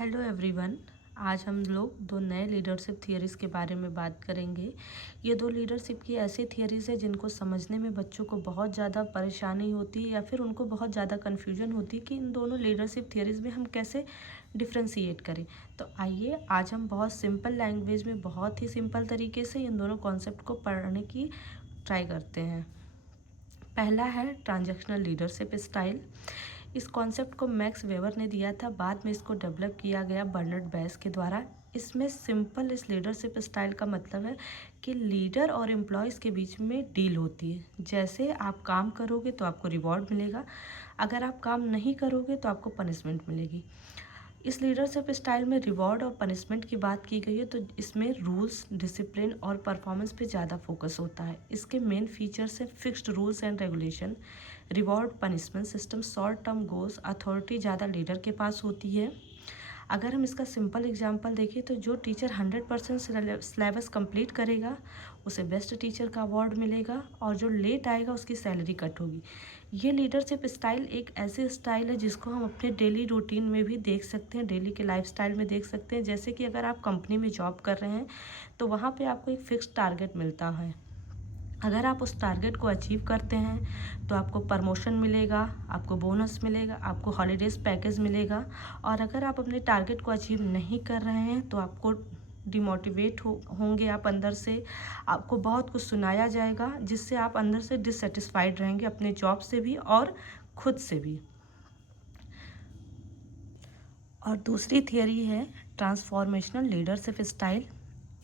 Hello everyone. आज हम लोग दो नए लीडरशिप थियरीज़ के बारे में बात करेंगे। ये दो लीडरशिप की ऐसी थियरीज़ है जिनको समझने में बच्चों को बहुत ज़्यादा परेशानी होती है या फिर उनको बहुत ज़्यादा कन्फ्यूजन होती है कि इन दोनों लीडरशिप थियरीज़ में हम कैसे डिफ्रेंशिएट करें। तो आइए आज हम बहुत सिंपल लैंग्वेज में बहुत ही सिंपल तरीके से इन दोनों कॉन्सेप्ट को पढ़ने की ट्राई करते हैं। पहला है ट्रांजैक्शनल लीडरशिप स्टाइल। इस कॉन्सेप्ट को मैक्स वेबर ने दिया था, बाद में इसको डेवलप किया गया बर्नार्ड बैस के द्वारा। इसमें सिंपल इस लीडरशिप स्टाइल का मतलब है कि लीडर और एम्प्लॉयज़ के बीच में डील होती है। जैसे आप काम करोगे तो आपको रिवॉर्ड मिलेगा, अगर आप काम नहीं करोगे तो आपको पनिशमेंट मिलेगी। इस लीडरशिप स्टाइल में रिवॉर्ड और पनिशमेंट की बात की गई है, तो इसमें रूल्स, डिसिप्लिन और परफॉर्मेंस पे ज़्यादा फोकस होता है। इसके मेन फीचर्स हैं fixed rules and regulation, reward punishment system, short term goals, authority ज़्यादा लीडर के पास होती है। अगर हम इसका सिंपल एग्जांपल देखें तो जो टीचर 100% सिलेबस कंप्लीट करेगा उसे बेस्ट टीचर का अवार्ड मिलेगा, और जो लेट आएगा उसकी सैलरी कट होगी। ये लीडरशिप स्टाइल एक ऐसी स्टाइल है जिसको हम अपने डेली रूटीन में भी देख सकते हैं, डेली के लाइफस्टाइल में देख सकते हैं। जैसे कि अगर आप कंपनी में जॉब कर रहे हैं तो वहाँ पे आपको एक फिक्स्ड टारगेट मिलता है। अगर आप उस टारगेट को अचीव करते हैं तो आपको प्रमोशन मिलेगा, आपको बोनस मिलेगा, आपको हॉलीडेज़ पैकेज मिलेगा। और अगर आप अपने टारगेट को अचीव नहीं कर रहे हैं तो आपको डिमोटिवेट होंगे आप अंदर से, आपको बहुत कुछ सुनाया जाएगा जिससे आप अंदर से डिससेटिस्फाइड रहेंगे अपने जॉब से भी और खुद से भी। और दूसरी थियरी है ट्रांसफॉर्मेशनल लीडरशिप स्टाइल।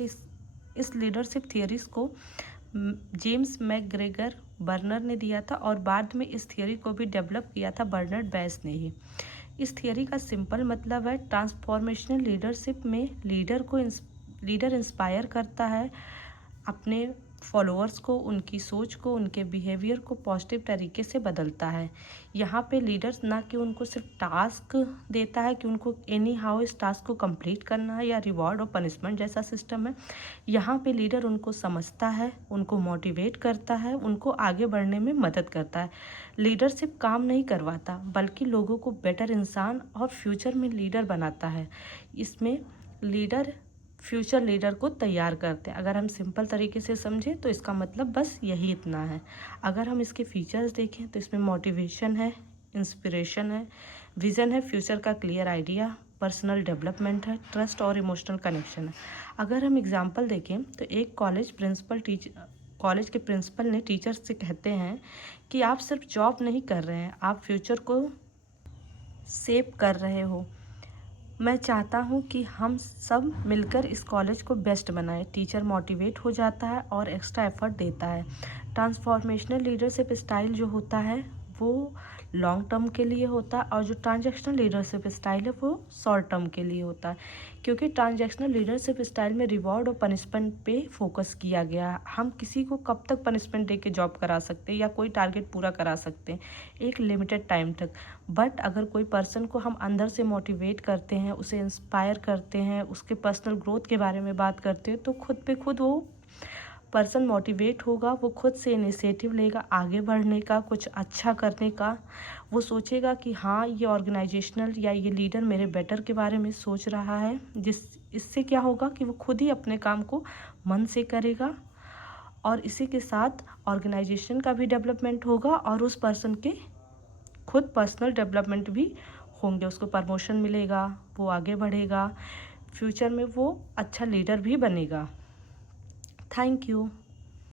इस लीडरशिप थियरीज़ को जेम्स मैकग्रेगर बर्नर ने दिया था, और बाद में इस थियरी को भी डेवलप किया था बर्नार्ड बैस ने ही। इस थियरी का सिंपल मतलब है ट्रांसफॉर्मेशनल लीडरशिप में लीडर इंस्पायर करता है अपने फॉलोअर्स को, उनकी सोच को, उनके बिहेवियर को पॉजिटिव तरीके से बदलता है। यहाँ पे लीडर्स ना कि उनको सिर्फ टास्क देता है कि उनको एनी हाउ इस टास्क को कंप्लीट करना है या रिवॉर्ड और पनिशमेंट जैसा सिस्टम है। यहाँ पे लीडर उनको समझता है, उनको मोटिवेट करता है, उनको आगे बढ़ने में मदद करता है। लीडरशिप काम नहीं करवाता बल्कि लोगों को बेटर इंसान और फ्यूचर में लीडर बनाता है। इसमें लीडर फ्यूचर लीडर को तैयार करते हैं। अगर हम सिंपल तरीके से समझें तो इसका मतलब बस यही इतना है। अगर हम इसके फीचर्स देखें तो इसमें मोटिवेशन है, इंस्पिरेशन है, विज़न है, फ्यूचर का क्लियर आइडिया, पर्सनल डेवलपमेंट है, ट्रस्ट और इमोशनल कनेक्शन है। अगर हम एग्जांपल देखें तो एक कॉलेज के प्रिंसिपल ने टीचर्स से कहते हैं कि आप सिर्फ जॉब नहीं कर रहे हैं, आप फ्यूचर को सेव कर रहे हो। मैं चाहता हूँ कि हम सब मिलकर इस कॉलेज को बेस्ट बनाएं। टीचर मोटिवेट हो जाता है और एक्स्ट्रा एफर्ट देता है। ट्रांसफॉर्मेशनल लीडरशिप स्टाइल जो होता है वो लॉन्ग टर्म के लिए होता है, और जो ट्रांजैक्शनल लीडरशिप स्टाइल है वो शॉर्ट टर्म के लिए होता है। क्योंकि ट्रांजैक्शनल लीडरशिप स्टाइल में रिवॉर्ड और पनिशमेंट पे फोकस किया गया है। हम किसी को कब तक पनिशमेंट दे के जॉब करा सकते हैं या कोई टारगेट पूरा करा सकते हैं, एक लिमिटेड टाइम तक। बट अगर कोई पर्सन को हम अंदर से मोटिवेट करते हैं, उसे इंस्पायर करते हैं, उसके पर्सनल ग्रोथ के बारे में बात करते हैं, तो खुद पे खुद वो पर्सन मोटिवेट होगा, वो खुद से इनिशिएटिव लेगा आगे बढ़ने का, कुछ अच्छा करने का। वो सोचेगा कि हाँ, ये ऑर्गेनाइजेशनल या ये लीडर मेरे बेटर के बारे में सोच रहा है। इससे क्या होगा कि वो खुद ही अपने काम को मन से करेगा, और इसी के साथ ऑर्गेनाइजेशन का भी डेवलपमेंट होगा और उस पर्सन के खुद पर्सनल डेवलपमेंट भी होंगे। उसको प्रमोशन मिलेगा, वो आगे बढ़ेगा, फ्यूचर में वो अच्छा लीडर भी बनेगा। Thank you.